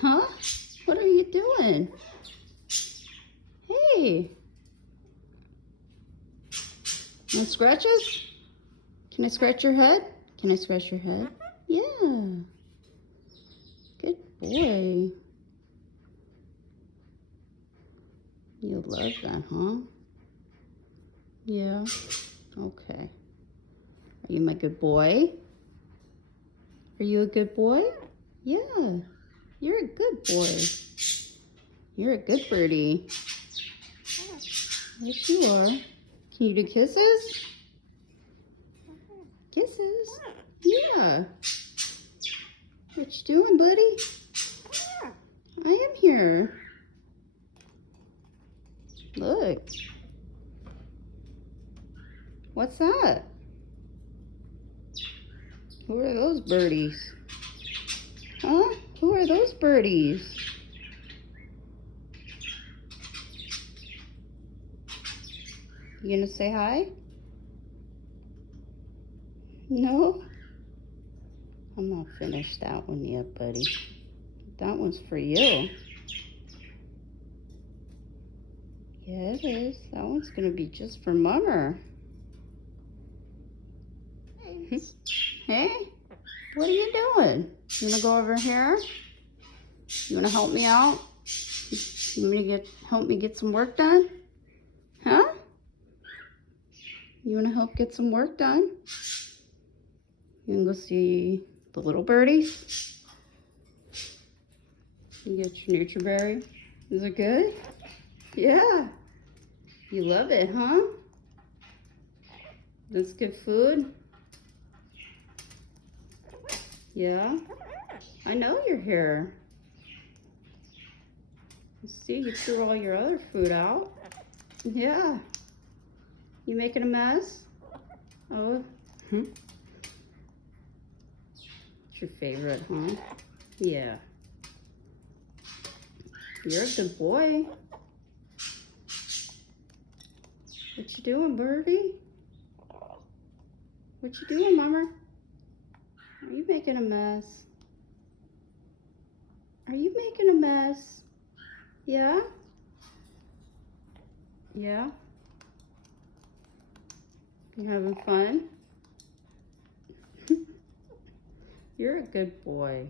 Huh? What are you doing? Hey. Want scratches? Can I scratch your head? Can I scratch your head? Yeah. Good boy. You love that, huh? Yeah. Okay. Are you my good boy? Are you a good boy? Yeah. You're a good boy. You're a good birdie. Yes, you are. Can you do kisses? Kisses? Yeah. What you doing, buddy? I am here. Look. What's that? Who are those birdies? Huh? Who are those birdies? You gonna say hi? No? I'm not finished that one yet, buddy. That one's for you. Yeah, it is. That one's gonna be just for Mummer. Hey, what are you doing? You wanna go over here? You wanna help me out? You want to help me get some work done? Huh? You wanna help get some work done? You wanna go see the little birdies? You get your nutri-berry. Is it good? Yeah. You love it, huh? That's good food? Yeah. I know you're here. See, you threw all your other food out. Yeah. You making a mess? Oh. It's your favorite, huh? Yeah. You're a good boy. What you doing, birdie? What you doing, Mummer? Are you making a mess? Are you making a mess? Yeah? Yeah? You having fun? You're a good boy.